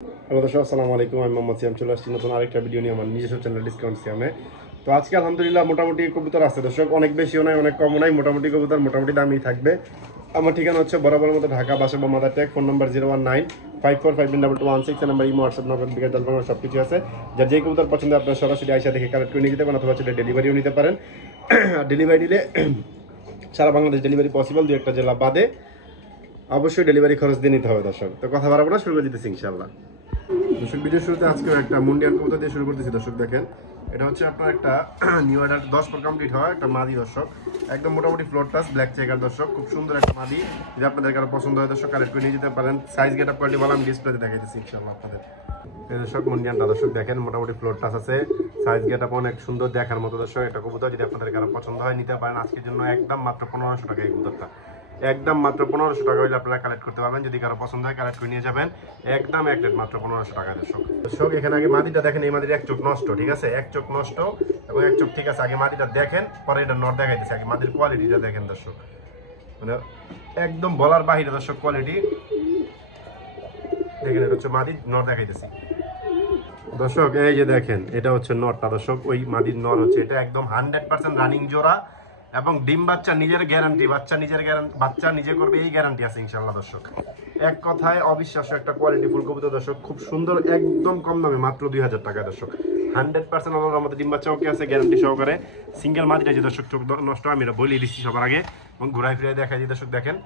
Hello দর্শক, আসসালামু আলাইকুম। আমি মোহাম্মদ সিয়াম, চলে আসছি নতুন আরেকটা ভিডিও নিয়ে আমার নিজস্ব চ্যানেল ডিসকাউন্ট সিয়ামে। তো আজকে আলহামদুলিল্লাহ মোটামুটি কবুতর আছে দর্শক, অনেক বেশিও নাই অনেক কমও নাই, মোটামুটি কবুতর মোটামুটি দামই থাকবে। আমার ঠিকানা হচ্ছে বরাবর মতো Dhaka, Basabo Madartek, phone number 01954592216 number, imo WhatsApp Nagad bKash Jalpaiguri সব কিছু আছে। যার যে কবুতর পছন্দ আপনার সরাসরি আইসা দেখে কালেক্ট করে নিয়ে যেতে পারেন, অথবা সেটা ডেলিভারিও নিতে পারেন। ডেলিভারি নিলে সারা বাংলাদেশ ডেলিভারি পসিবল, দু একটা জেলা বাদে অবশ্যই ডেলিভারি খরচ দিয়ে নিতে হবে দর্শক। তো কথা বাড়াবো না, শুরু করে দিতেছি ইনশাআল্লাহ। দর্শক ভিডিও শুরুতে আজকে একটা মুন্ডিয়ান কবুতর দিয়ে শুরু করতেছি দর্শক। দেখেন, এটা হচ্ছে আপনার একটা নিউ অর্ডার 10 পর কমপ্লিট হয় একটা মাদি দর্শক, একদম মোটামুটি ফ্লোর টাচ ব্ল্যাক চেকার দর্শক, খুব সুন্দর একটা মাদি। যদি আপনাদের কারো পছন্দ হয় দর্শক, কালেক্ট করে নিয়ে যেতে পারেন। সাইজ গেট আপ কোয়ালিটি ভালো, আমি ডিসপ্লেতে দেখাইতেছি ইনশাআল্লাহ আপনাদের। এই দর্শক মুন্ডিয়ানটা দর্শক দেখেন, মোটামুটি ফ্লোর টাচ আছে, সাইজ গেট আপ অনেক সুন্দর দেখার মতো দর্শক। একটা কবুতর যদি আপনাদের কারো পছন্দ হয় নিতে পারেন আজকের জন্য একদম মাত্র 1500 টাকা। এই কবুতরটা একদম মাত্র 1500 টাকা হলে আপনারা কালেক্ট করতে পারবেন। যদি কারো পছন্দ হয় কালেক্ট করে নিয়ে যাবেন, একদম এক রেট মাত্র 1500 টাকা দর্শক। দর্শক এখানে আগে মাদিটা দেখেন, এই মাদির এক চোখ নষ্ট, ঠিক আছে, এক চোখ নষ্ট এবং এক চোখ ঠিক আছে। আগে মাদিটা দেখেন, পরে এটা নট দেখাইতেছে। আগে মাদির কোয়ালিটিটা দেখেন দর্শক, মানে একদম বলার বাহিরে দর্শক কোয়ালিটি দেখেন। এটা হচ্ছে মাদির নট দেখাইতেছি দর্শক, এই যে দেখেন এটা হচ্ছে নটটা দর্শক, ওই মাদির নর হচ্ছে এটা, একদম 100% রানিং জোড়া এবং ডিম বাচ্চা নিজের গ্যারান্টি, বাচ্চা নিজে করবে এই গ্যারান্টি আছে ইনশাআল্লাহ দর্শক। এক কথায় অবিশ্বাস্য একটা কোয়ালিটি ফুল কবুতর দর্শক, খুব সুন্দর, একদম কম দামে মাত্র 2000 টাকা দর্শক। 100% আল্লাহর মধ্যে ডিম বাচ্চা ওকে আছে গ্যারান্টি সহকারে। সিঙ্গেল মাদিটা যে দর্শক চোখ নষ্ট আমি এটা বলে দিচ্ছি সবার আগে, এবং ঘুরাই ফিরাই দেখাই দিই দর্শক। দেখেন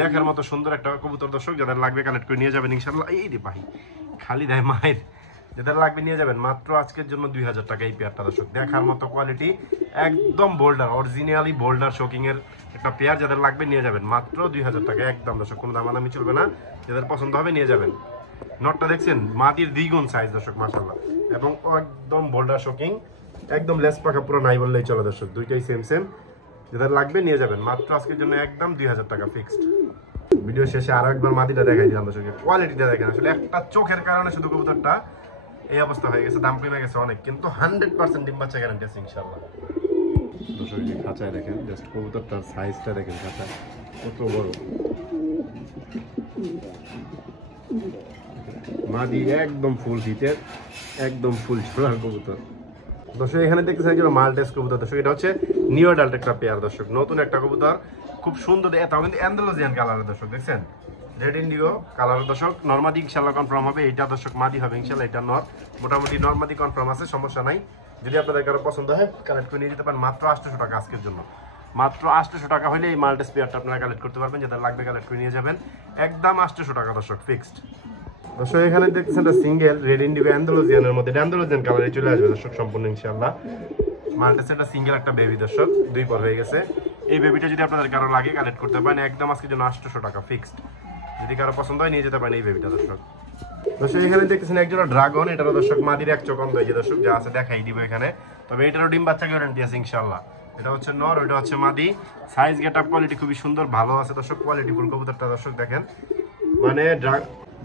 দেখার মতো সুন্দর একটা কবুতর দর্শক, যাদের লাগবে কালেক্ট করে নিয়ে যাবেন ইনশাআল্লাহ। এই রে ভাই খালি দেয় মায়ের, যাদের লাগবে নিয়ে যাবেন মাত্র আজকের জন্য 2000 টাকা এই পেয়ারটা দর্শক। দেখার মতো কোয়ালিটি, একদম বোল্ডার, অরিজিনালি বোল্ডার শোকিং এর একটা পেয়ার, যাদের লাগবে নিয়ে যাবেন মাত্র 2000 টাকা একদম দর্শক। কোনো দামাদামি চলবে না, যাদের পছন্দ হবে নিয়ে যাবেন। নটটা দেখছেন মাটির দ্বিগুণ সাইজ দর্শক মাশাআল্লাহ, এবং একদম বোল্ডার শোকিং, একদম লেস পাখা পুরো নাই বললেই চলে দর্শক, দুইটাই সেম সেম। যাদের লাগবে নিয়ে যাবেন মাত্র আজকের জন্য একদম 2000 টাকা ফিক্সড। ভিডিও শেষে আরো একবার মাটিটা দেখাই দিলাম দর্শক, কোয়ালিটিটা দেখেন। আসলে একটা চোখের কারণে শুধু কবুতরটা এই অবস্থা হয়ে গেছে, দাম কমে গেছে অনেক, কিন্তু 100% ডিম বাচ্চা গ্যারান্টি আছে ইনশাআল্লাহ। দর্শক এই খাঁচায় দেখেন, জাস্ট কবুতরটার সাইজটা দেখেন, খাঁচা কত বড়, মাদি একদম ফুল হিটের, একদম ফুল ছোড়ার কবুতর দর্শক। এখানে দেখতেছেন যে মাল্টেস কবুতর দর্শক, এটা হচ্ছে নিউ অ্যাডাল্ট একটা পেয়ার দর্শক, নতুন একটা কবুতর, খুব সুন্দর। এটাও কিন্তু অ্যান্ডালুজিয়ান কালারের দর্শক, দেখছেন রেড ইন্ডিগো কালার দর্শক। নরমাদি ইনশাআল্লাহ কনফার্ম হবে, এইটা দর্শক মাদি হবে ইনশাআল্লাহ, এটা নর। মোটামুটি নরমাদি কনফার্ম আছে, সমস্যা নাই। যদি আপনাদের কারো পছন্দ হয় কালেক্ট করে নিয়ে যেতে পারেন মাত্র 800 টাকা আজকের জন্য। মাত্র 800 টাকা হলে এই মাল্টেস পেয়ারটা আপনারা কালেক্ট করতে পারবেন, যাদের লাগবে কালেক্ট করে নিয়ে যাবেন একদম 800 টাকা দর্শক ফিক্সড। দর্শক এখানে দেখতেছেন একটা সিঙ্গেল রেড ইন্ডিগো অ্যান্ডালুজিয়ানের মধ্যে, অ্যান্ডালুজিয়ান কালারে চলে আসবে দর্শক সম্পূর্ণ ইনশাআল্লাহ। মাল্টেস একটা সিঙ্গেল একটা বেবি দর্শক, 2 পর হয়ে গেছে। এই বেবিটা যদি আপনাদের কারো লাগে কালেক্ট করতে পারেন একদম আজকের জন্য 800 টাকা ফিক্সড। যদি কারো পছন্দ হয় নিয়ে যেতে পারেন এই বেবিটা দর্শক। দর্শক এখানে দেখতেছেন একজোড়া ড্রাগন, এটারও দর্শক মাদির এক চোখ অন্ধ হয়েছে দর্শক, যা আছে দেখাই দিব এখানে। তবে এটারও ডিম বাচ্চা গ্যারান্টি আছে ইনশাআল্লাহ। এটা হচ্ছে নর, ওইটা হচ্ছে মাদি। সাইজ গেট আপ কোয়ালিটি খুবই সুন্দর ভালো আছে দর্শক, কোয়ালিটি ফুল কবুতরটা দর্শক দেখেন। মানে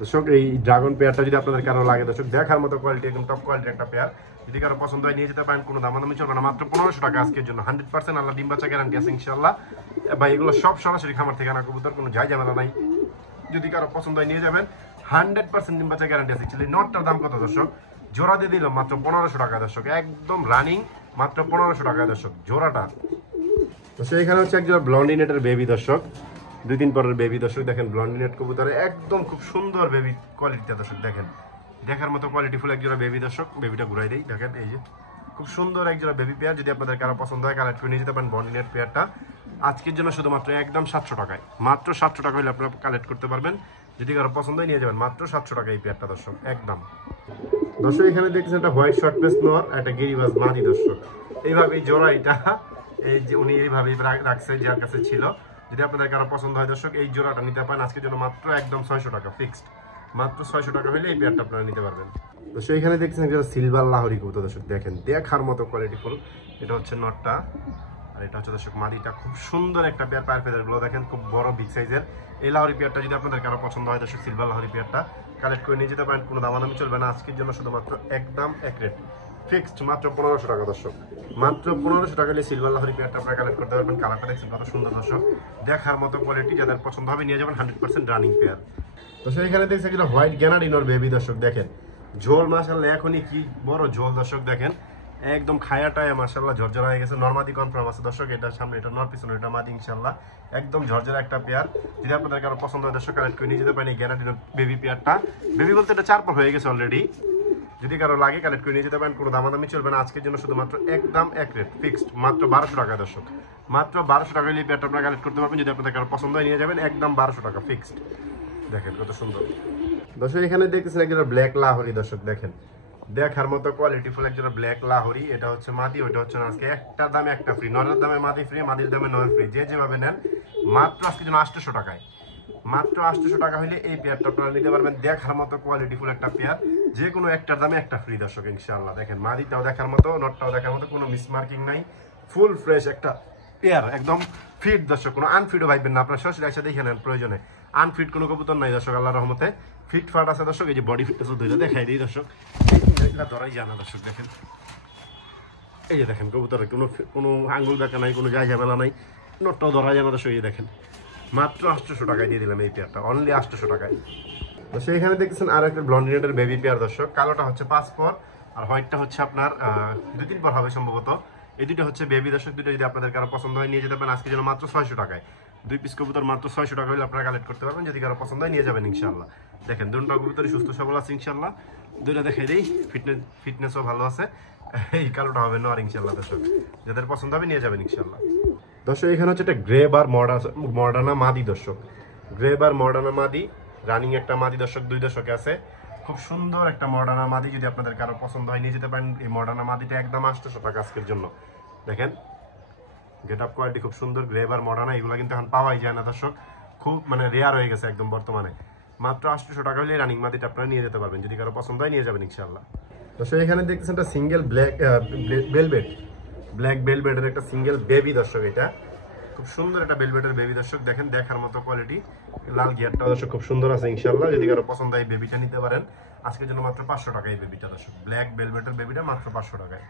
দর্শক এই ড্রাগন পেয়ারটা যদি আপনাদের কারো লাগে দর্শক, দেখার মতো কোয়ালিটি, একদম টপ কোয়ালিটির একটা পেয়ার। যদি কারো পছন্দ হয় নিয়ে যেতে পারেন, কোনো দামাদামি চলবে না, মাত্র 1500 টাকা আজকের জন্য। 100% আল্লাহ ডিম বাচ্চা গ্যারান্টি আছে ইনশাআল্লাহ। ভাই এগুলো সব সরাসরি খামার থেকে আনা কবুতর, কোনো যাই ঝামেলা নাই। যদি কারো পছন্দ হয় নিয়ে যাবেন, 100% ডিম বাচ্চা গ্যারান্টি আছে। অ্যাকচুয়ালি নটটার দাম কত দর্শক, জোড়া দিয়ে দিল মাত্র 1500 টাকা দর্শক, একদম রানিং, মাত্র 1500 টাকা দর্শক জোড়াটা। তো সেইখানে হচ্ছে একজন ব্লন্ডিনেটের বেবি দর্শক, 2 দিন পরের বেবি দর্শক। দেখেন ব্লন্ডিনেট কবুতরে একদম খুব সুন্দর বেবি কোয়ালিটিটা দর্শক, দেখেন দেখার মতো কোয়ালিটি ফুল একজোড়া বেবি দর্শক। বেবিটা ঘুরাই দেই, দেখেন এই যে খুব সুন্দর একজোড়া বেবি পেয়ার। যদি আপনাদের কারো পছন্দ হয় কালেক্ট করে নিয়ে যেতে পারেন ব্লন্ডিনেট পেয়ারটা আজকের জন্য শুধুমাত্র একদম 700 টাকায়। মাত্র 700 টাকা হলে আপনারা কালেক্ট করতে পারবেন। যদি কারো পছন্দ হয় নিয়ে যাবেন মাত্র 700 টাকা এই পেয়ারটা দর্শক একদম। দর্শক এখানে দেখছেন একটা হোয়াইট শর্ট পেস নর, একটা গিরিবাজ মাদি দর্শক। এইভাবেই জোড়া এটা, এই যে উনি এইভাবেই রাখছে যার কাছে ছিল। যদি আপনাদের কারো পছন্দ হয় দর্শক এই জোড়াটা নিতে পারেন আজকের জন্য মাত্র একদম 600 টাকা ফিক্সড। মাত্র 600 টাকা হলে এই পেয়ারটা আপনারা নিতে পারবেন। তো সেইখানে দেখছেন একটা সিলভার লাহোরি কবুতর দর্শক, দেখেন দেখার মতো কোয়ালিটি ফুল। এটা হচ্ছে নটটা, আর এটা হচ্ছে দর্শক মাদিটা। খুব সুন্দর একটা পেয়ার, পায়ের ফেদারগুলো দেখেন খুব বড় বিগ সাইজের। এই লাহোরি পেয়ারটা যদি আপনাদের কারো পছন্দ হয় দর্শক, সিলভার লাহোরি পেয়ারটা কালেক্ট করে নিয়ে যেতে পারেন, কোনো দামাদামি চলবে না আজকের জন্য, শুধুমাত্র একদম এক রেট ফিক্সড মাত্র 1500 টাকা দর্শক। মাত্র 1500 টাকা হলে সিলভার লাহোরি পেয়ারটা আপনারা কালেক্ট করতে পারবেন। কালারটা দেখছেন কত সুন্দর দর্শক, দেখার মতো কোয়ালিটি, যাদের পছন্দ হবে নিয়ে যাবেন, 100% রানিং পেয়ার। দর্শক এখানে দেখছেন যেটা হোয়াইট গ্যানাডিনোর বেবি দর্শক দেখেন ঝোল মাশাআল্লাহ এখনই কি বড় ঝোল দর্শক দেখেন একদম খায়াটায় মাশাআল্লাহ ঝরঝরা হয়ে গেছে নরমাদি কনফার্ম আছে দর্শক এটা সামনে এটা নর পিছনে এটা মাদি ইনশাআল্লাহ একদম ঝরঝরা একটা পেয়ার যদি আপনাদের কারো পছন্দ হয় দর্শক কালেক্ট করে নিয়ে যেতে পারেন এই গ্যানাডিনো বেবি পেয়ারটা বেবি বলতে এটা 4 পর হয়ে গেছে অলরেডি যদি কারো লাগে কালেক্ট করে নিয়ে যেতে পারেন কোনো দামাদামি চলবে না আজকের জন্য শুধুমাত্র একদম এক রেট ফিক্সড মাত্র 1200 টাকা দর্শক মাত্র 1200 টাকা হলে পেয়ারটা আপনারা কালেক্ট করতে পারবেন যদি আপনাদের কারো পছন্দ হয় নিয়ে যাবেন একদম 1200 টাকা ফিক্সড দেখেন কত সুন্দর দর্শক এখানে দেখতেছেন একটা ব্ল্যাক লাহোরি দর্শক দেখেন দেখার মতো কোয়ালিটিফুল একটা ব্ল্যাক লাহোরি এটা হচ্ছে মাদি ওটা হচ্ছে আজকে একটা দামে একটা ফ্রি নরের দামে মাদি ফ্রি মাদির দামে নর ফ্রি যে যেভাবে নেন মাত্র আজকে জন্য 800 টাকায় মাত্র 800 টাকা হলে এই পেয়ারটা আপনারা নিতে পারবেন দেখার মতো কোয়ালিটিফুল একটা পেয়ার যে কোনো একটার দামে একটা ফ্রি দর্শক ইনশাআল্লাহ দেখেন মাদিটাও দেখার মতো নটটাও দেখার মতো কোনো মিসমার্কিং নাই ফুল ফ্রেশ একটা পেয়ার একদম ফিট দর্শক কোনো আনফিটও ভাববেন না আপনার সরাসরি একসাথে দেখে নেন প্রয়োজনে আনফিট কোনো কবুতর নাই দর্শক আল্লাহর রহমতে ফিট ফাট আছে দর্শক এই যে বডি ফিটনেস ধরে দেখাই দিই দর্শক এটা ধরাই জানা দর্শক দেখেন এই যে দেখেন কবুতরের কোনো কোনো আঙ্গুল বেঁকা নাই কোনো যায় ঝামেলা নাই নোটটাও ধরা জানা দর্শক এই দেখেন মাত্র 800 টাকায় দিয়ে দিলাম এই পেয়ারটা অনলি 800 টাকায় তো সেইখানে দেখতেছেন আর একটা ব্লন্ডিনেটের বেবি পেয়ার দর্শক কালোটা হচ্ছে 5 পর আর হোয়াইটটা হচ্ছে আপনার 2-3 পর হবে সম্ভবত এই দুটো হচ্ছে বেবি দর্শক দুটো যদি আপনাদের কারো পছন্দ হয় নিয়ে যেতে পারেন আজকের জন্য মাত্র 600 টাকায় 2 পিস কবুতর মাত্র 600 টাকা হলে আপনারা কালেক্ট করতে পারবেন যদি কারো পছন্দ হয় নিয়ে যাবেন ইনশাআল্লাহ দেখেন দুটো কবুতরই সুস্থ সবল আছে ইনশাআল্লাহ দুইটা দেখাই দেই ফিটনেসও ভালো আছে এই কালোটা হবে না আর ইনশাআল্লাহ দর্শক যাদের পছন্দ হবে নিয়ে যাবেন ইনশাআল্লাহ দর্শক এখানে হচ্ছে একটা গ্রে বার মডার্না মাদি দর্শক গ্রে বার মডার্না মাদি রানিং একটা মাদি দর্শক 2 দশকে আছে খুব সুন্দর একটা মডার্না মাদি যদি আপনাদের কারো পছন্দ হয় নিয়ে যেতে পারেন এই মডার্না মাদিটা একদম 800 টাকা আজকের জন্য দেখেন গেট আপ কোয়ালিটি খুব সুন্দর গ্রেভার মডার্না এগুলো কিন্তু এখন পাওয়াই যায় না দর্শক খুব মানে রেয়ার হয়ে গেছে একদম বর্তমানে মাত্র 800 টাকা হলে রানিং মাদিটা আপনারা নিয়ে যেতে পারবেন যদি কারো পছন্দ হয় নিয়ে যাবেন ইনশাআল্লাহ দর্শক এখানে দেখতেছেন একটা সিঙ্গেল ব্ল্যাক বেলভেটের একটা সিঙ্গেল বেবি দর্শক এটা খুব সুন্দর একটা বেলভেটের বেবি দর্শক দেখেন দেখার মতো কোয়ালিটি লাল গিয়ারটা দর্শক খুব সুন্দর আছে ইনশাআল্লাহ যদি কারো পছন্দ হয় এই বেবিটা নিতে পারেন আজকের জন্য মাত্র 500 টাকা এই বেবিটা দর্শক ব্ল্যাক বেলভেটের বেবিটা মাত্র 500 টাকায়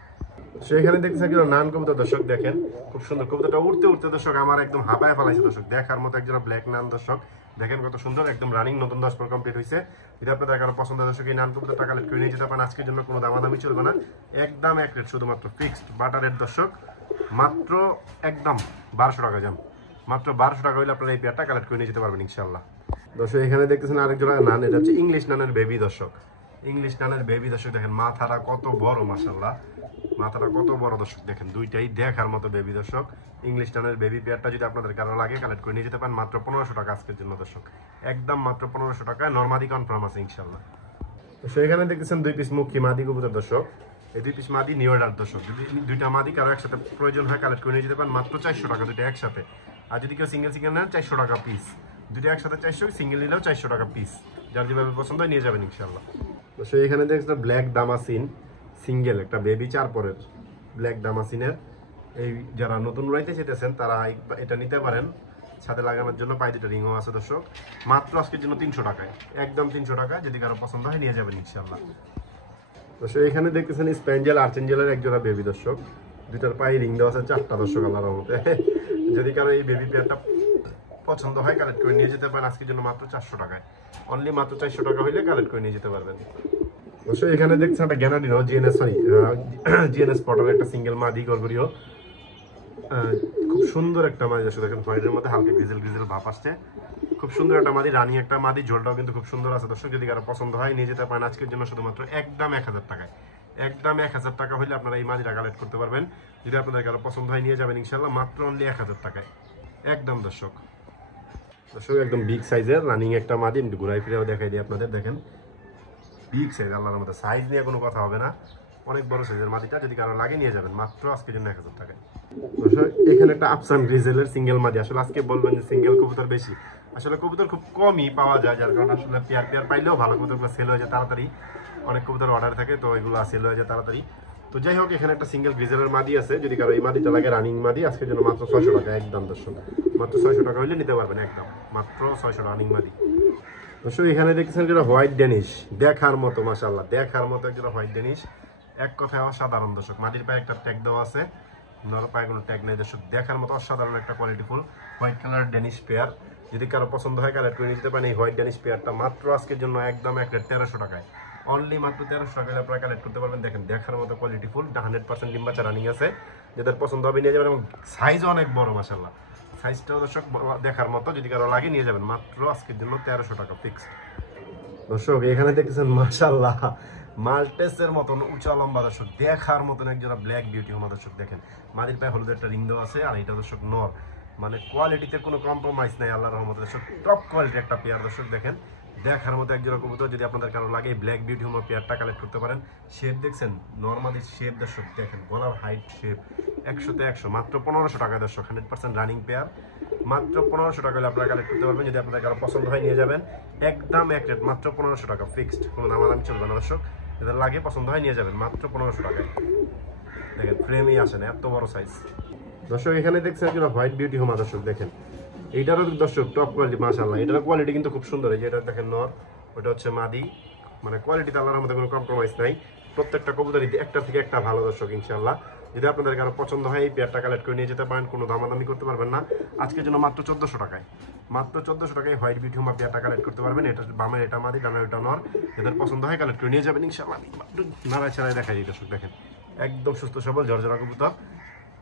সেখানে দেখতেছেন একটা নান কবুতর দর্শক দেখেন খুব সুন্দর কবুতরটা উড়তে উড়তে দর্শক আমার একদম হাঁপায় ফেলাইছে দর্শক দেখার মতো একজন ব্ল্যাক নান দর্শক দেখেন কত সুন্দর একদম রানিং নতুন 10 পর কমপ্লিট হয়েছে যদি আপনাদের কারো পছন্দ দর্শক এই নান কবুতরটা কালেক্ট করে নিয়ে যেতে পারেন আজকের জন্য কোনো দামাদামি চলবে না একদম এক রেট শুধুমাত্র ফিক্সড বাটার রেট দর্শক মাত্র একদম 1200 টাকা যান মাত্র 1200 টাকা হলে আপনারা এই পেয়ারটা কালেক্ট করে নিয়ে যেতে পারবেন ইনশাআল্লাহ দর্শক এখানে দেখতেছেন আরেকজন নান এটা হচ্ছে ইংলিশ নানের বেবি দর্শক ইংলিশ নানের বেবি দর্শক দেখেন মাথাটা কত বড় মাশাআল্লাহ মাথাটা কত বড় দর্শক দেখেন দুইটাই দেখার মতো বেবি দর্শক ইংলিশ টানের বেবি পেয়ারটা যদি আপনাদের কারো লাগে কালেক্ট করে নিয়ে যেতে পারেন মাত্র 1500 টাকা আজকের জন্য দর্শক একদম মাত্র 1500 টাকায় নরমাদি কনফার্ম আছে ইনশাআল্লাহ তো সেখানে দেখতেছেন 2 পিস মুখী মাদি কবুতর দর্শক এই 2 পিস মাদি নিউ অর্ডার দর্শক যদি দুইটা মাদি কারো একসাথে প্রয়োজন হয় কালেক্ট করে নিয়ে যেতে পারেন মাত্র 400 টাকা দুইটা একসাথে আর যদি কেউ সিঙ্গেল নেন 400 টাকা পিস দুইটা একসাথে 400 সিঙ্গেল নিলেও 400 টাকা পিস যার যেভাবে পছন্দ হয় নিয়ে যাবেন ইনশাআল্লাহ তো এখানে দেখছেন ব্ল্যাক দামাসিন সিঙ্গেল একটা বেবি 4 পরের ব্ল্যাক দামাসিনের এই যারা নতুন উড়াইতে চাইতেছেন তারা এটা নিতে পারেন সাথে লাগানোর জন্য পায়ে দুটো রিংও আছে দর্শক মাত্র আজকের জন্য 300 টাকায় একদম 300 টাকা যদি কারো পছন্দ হয় নিয়ে যাবেন ইনশাআল্লাহ দর্শক এখানে দেখতেছেন স্প্যাঞ্জেল আর্চেঞ্জেলের একজোড়া বেবি দর্শক দুইটার পায়ে রিং দেওয়া আছে 4টা দর্শক আল্লাহর রহমতে যদি কারো এই বেবি পেয়ারটা পছন্দ হয় কালেক্ট করে নিয়ে যেতে পারেন আজকের জন্য মাত্র 400 টাকায় অনলি মাত্র 400 টাকা হইলে কালেক্ট করে নিয়ে যেতে পারবেন দর্শক এখানে দেখছেন একটা গ্যানাডিনো জিএনএস পটার একটা সিঙ্গেল মাদি গরগরিও খুব সুন্দর একটা মাদি দর্শক দেখেন হোয়াইটের মধ্যে হালকা গ্রিজেল ভাব আসছে খুব সুন্দর একটা মাদি রানি একটা মাদি ঝোলটাও কিন্তু খুব সুন্দর আছে দর্শক যদি কারো পছন্দ হয় নিয়ে যেতে পারেন আজকের জন্য শুধুমাত্র একদম 1000 টাকায় একদম 1000 টাকা হলে আপনারা এই মাদিটা কালেক্ট করতে পারবেন যদি আপনাদের কারো পছন্দ হয় নিয়ে যাবেন ইনশাআল্লাহ মাত্র অনলি 1000 টাকায় একদম দর্শক একদম বিগ সাইজের রানিং একটা মাদি আমি ঘুরাই ফিরেও দেখাই দিই আপনাদের দেখেন বিগ সাইজ আল্লাহর মতো সাইজ নিয়ে কোনো কথা হবে না অনেক বড় সাইজের মাদিটা যদি কারো লাগে নিয়ে যাবেন মাত্র আজকের জন্য 1000 টাকায় এখানে একটা আফসান গ্রিজেলের সিঙ্গেল মাদি আসলে আজকে বলবেন যে সিঙ্গেল কবুতর বেশি আসলে কবুতর খুব কমই পাওয়া যায় যার কারণে আসলে পেয়ার পাইলেও ভালো কবুতরগুলো সেল হয়ে যায় তাড়াতাড়ি অনেক কবুতর অর্ডার থাকে তো এগুলো সেল হয়ে যায় তাড়াতাড়ি তো যাই হোক এখানে একটা সিঙ্গেল গ্রিজেলের মাদি আছে যদি কারো এই মাদিটা লাগে রানিং মাদি আজকের জন্য মাত্র 600 টাকা একদম দর্শক মাত্র 600 টাকা হইলে নিতে পারবেন একদম মাত্র 600 রানিং মাদি দর্শক এখানে দেখছেন যেটা হোয়াইট ডেনিশ দেখার মতো মাশাআল্লাহ দেখার মতো একটা হোয়াইট ডেনিশ এক কথায় অসাধারণ দর্শক মাদির পায়ে একটা ট্যাগ দেওয়া আছে নর পায়ে কোনো ট্যাগ নেই দর্শক দেখার মতো অসাধারণ একটা কোয়ালিটিফুল হোয়াইট কালার ডেনিশ পেয়ার যদি কারো পছন্দ হয় কালেক্ট করে নিতে পারেন এই হোয়াইট ড্যানিশ পেয়ারটা মাত্র আজকের জন্য একদম এক রেট 1300 টাকায়, অনলি মাত্র 1300 টাকায় আপনারা কালেক্ট করতে পারবেন। দেখেন দেখার মতো কোয়ালিটি ফুল, 100% ডিম বাচ্চা রানিং আছে, যাদের পছন্দ হবে নিয়ে যাবেন এবং সাইজও অনেক বড় মাশাআল্লাহ, সাইজটাও দর্শক দেখার মতো, যদি কারো লাগে নিয়ে যাবেন মাত্র আজকের জন্য 1300 টাকা ফিক্স। দর্শক এখানে দেখতেছেন মাশাআল্লাহ মাল্টেসের মতন উঁচা লম্বা দর্শক, দেখার মতন একজোড়া ব্ল্যাক বিউটি হোমা দর্শক। দেখেন মাদির পায়ে হলুদের একটা রিং দেওয়া আছে, আর এটা দর্শক নর, মানে কোয়ালিটিতে কোনো কম্প্রোমাইজ নাই আল্লাহর রহমতে দর্শক, টপ কোয়ালিটির একটা পেয়ার দর্শক। দেখেন দেখার মতো একজোড়া কবুতর, যদি আপনাদের কারো লাগে ব্ল্যাক বিউটি হোমা পেয়ারটা কালেক্ট করতে পারেন। শেপ দেখছেন নর্মালি শেপ দর্শক, দেখেন গলার হাইট শেপ 100-তে 100, মাত্র 1500 টাকা দর্শক, 100% রানিং পেয়ার, মাত্র 1500 টাকা হলে আপনারা কালেক্ট করতে পারবেন। যদি আপনাদের কারো পছন্দ হয় নিয়ে যাবেন, একদম এক রেট মাত্র 1500 টাকা ফিক্সড, কোনো দামাদামি চলবে না দর্শক, যাদের লাগে পছন্দ হয় নিয়ে যাবেন মাত্র 1500 টাকায়। দেখেন ফ্রেমই আসে না, এত বড় সাইজ দর্শক। এখানে দেখছেন একটা হোয়াইট বিউটি হোমা দর্শক, দেখেন এইটারও দর্শক টপ কোয়ালিটি মাশাআল্লাহ, এটার কোয়ালিটি কিন্তু খুব সুন্দর। এই যে এটা দেখেন নর, ওটা হচ্ছে মাদি, মানে কোয়ালিটিতে আল্লাহর মধ্যে কোনো কম্প্রোমাইজ নাই, প্রত্যেকটা কবুতরই একটা থেকে একটা ভালো দর্শক ইনশাআল্লাহ। যদি আপনাদের কারো পছন্দ হয় এই পেয়ারটা কালেক্ট করে নিয়ে যেতে পারেন, কোনো দামাদামি করতে পারবেন না আজকের জন্য, মাত্র 1400 টাকায়, মাত্র 1400 টাকায় হোয়াইট বিউটি হোমা পেয়ারটা কালেক্ট করতে পারবেন। এটা বামের এটা মাদি, ডানের এটা নর, যাদের পছন্দ হয় কালেক্ট করে নিয়ে যাবেন ইনশাআল্লাহ। নাড়ায় ছাড়াই দেখাই দর্শক, দেখেন একদম সুস্থ সবল ঝরঝরা কবুতর,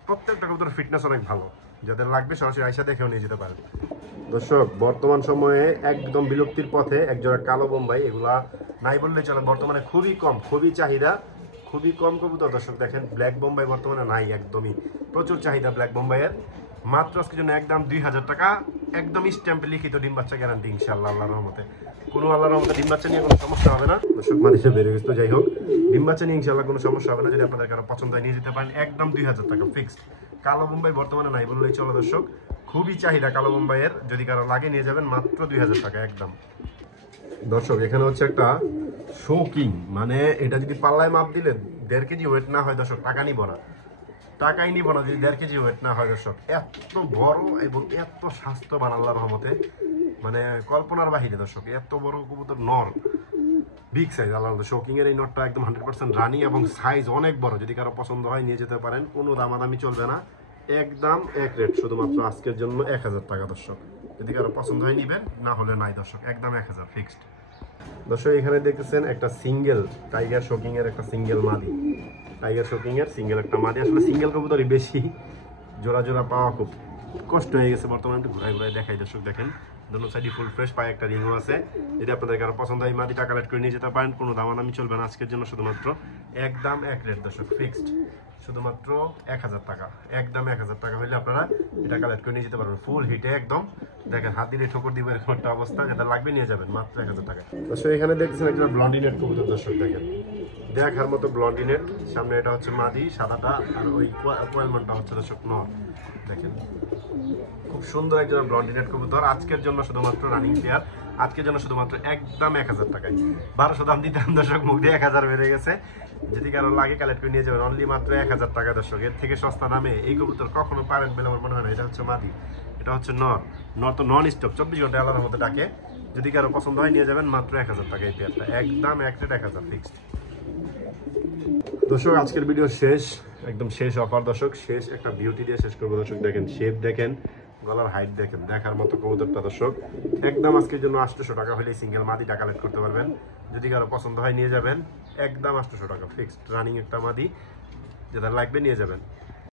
প্রত্যেকটা কবুতর ফিটনেস অনেক ভালো, যাদের লাগবে সরাসরি আইসা দেখেও নিয়ে যেতে পারেন। দর্শক বর্তমান সময়ে একদম বিলুপ্তির পথে একজোড়া কালো বোম্বাই, এগুলা নাই বললে চলে, বর্তমানে খুবই কম, খুবই চাহিদা, খুবই কম কবুতর দর্শক। দেখেন ব্ল্যাক বোম্বাই বর্তমানে নাই একদমই, প্রচুর চাহিদা ব্ল্যাক বোম্বাইয়ের, মাত্র আজকের জন্য একদম 2000 টাকা, একদম স্ট্যাম্পে লিখিত ডিম বাচ্চা গ্যারান্টি ইনশাআল্লাহ আল্লাহর রহমতে। কোনো আল্লাহর রহমতে ডিম বাচ্চা নিয়ে কোনো সমস্যা হবে না দর্শক, মাদিসে বেড়ে গেছে, যাই হোক ডিম বাচ্চা নিয়ে ইনশাআল্লাহ কোনো সমস্যা হবে না। যদি আপনাদের কারো পছন্দ হয় নিয়ে যেতে পারেন, একদম 2000 টাকা ফিক্সড। কালো বোম্বাই বর্তমানে নাই বললেই চলো দর্শক, খুবই চাহিদা কালো বোম্বাইয়ের, যদি কারো লাগে নিয়ে যাবেন মাত্র 2000 টাকা একদম। দর্শক এখানে হচ্ছে একটা শোকিং, মানে এটা যদি পাল্লায় মাপ দিলে 1.5 কেজি ওয়েট না হয় দর্শক, টাকা নিব না, টাকাই নিব না যদি 1.5 কেজি ওয়েট না হয় দর্শক। এত বড় এবং এত স্বাস্থ্যবান আল্লাহর রহমতে, মানে কল্পনার বাহিরে দর্শক, এত বড় কবুতর নর, বিগ সাইজ আল্লাহর শোকিং এর এই নটটা একদম 100% রানি এবং সাইজ অনেক বড়, যদি কারো পছন্দ হয় নিয়ে যেতে পারেন, কোনো দামাদামি চলবে না, একদম এক রেট, শুধুমাত্র আজকের জন্য 1000 টাকা দর্শক। যদি কারো পছন্দ হয় নিবেন, না হলে নাই দর্শক, একদম 1000 ফিক্সড। দর্শক এখানে দেখতেছেন একটা সিঙ্গেল টাইগার শোকিং এর একটা সিঙ্গেল মাদি, টাইগার শোকিং এর সিঙ্গেল একটা মাদি, আসলে সিঙ্গেল কবুতরই বেশি, জোড়া জোড়া পাওয়া খুব কষ্ট হয়ে গেছে বর্তমানে, একটু ঘুরাই ঘুরাই দেখাই দর্শক। দেখেন দুটো সাইডই ফুল ফ্রেশ, পায়ে একটা রিংও আছে, যদি আপনাদের কারো পছন্দ হয় মাদিটা কালেক্ট করে নিয়ে যেতে পারেন, কোনো দামাদামি চলবে না আজকের জন্য, শুধুমাত্র একদম এক রেট দর্শক ফিক্সড, শুধুমাত্র 1000 টাকা, একদম 1000 টাকা হলে আপনারা এটা কালেক্ট করে নিয়ে যেতে পারবেন ফুল হিটে একদম। দেখেন হাত দিলে ঠোকর দিবে এরকম একটা অবস্থা, যেটা লাগবে নিয়ে যাবেন মাত্র 1000 টাকা। দর্শক এখানে দেখতেছেন একটা ব্লন্ডিনেট কবুতর দর্শক, দেখেন দেখার মতো ব্লন্ডিনেট, সামনে এটা হচ্ছে মাদি সাদাটা, আর ওই কোয়েলমনটা হচ্ছে দর্শক নর। দেখেন খুব সুন্দর একজন ব্লন্ডিনেট কবুতর, আজকের জন্য শুধুমাত্র রানিং পেয়ার, আজকের জন্য শুধুমাত্র একদম 1000 টাকায়, 1200 দাম দিতাম দর্শক, মুখ দিয়ে 1000 বেড়ে গেছে, যদি কারো লাগে কালেক্ট করে নিয়ে যাবেন অনলি মাত্র 1000 টাকা দর্শক। এর থেকে সস্তা দামে এই কবুতর কখনো পাবেন বলে আমার মনে হয় না। এটা হচ্ছে মাদি, এটা হচ্ছে নর, নর তো নন স্টপ 24 ঘন্টা আলাদার মধ্যে ডাকে, যদি কারো পছন্দ হয় নিয়ে যাবেন মাত্র 1000 টাকা এই পেয়ারটা, একদম এক রেট 1000 ফিক্সড। দর্শক আজকের ভিডিও শেষ, একদম শেষ অফার দর্শক, শেষ একটা বিউটি দিয়ে শেষ করবো দর্শক। দেখেন শেপ দেখেন, গলার হাইট দেখেন, দেখার মতো কবুতরটা দর্শক, একদম আজকের জন্য 800 টাকা হলে সিঙ্গেল মাদিটা কালেক্ট করতে পারবেন, যদি কারো পছন্দ হয় নিয়ে যাবেন একদম 800 টাকা ফিক্সড, রানিং একটা মাদি, যেটা লাগবে নিয়ে যাবেন।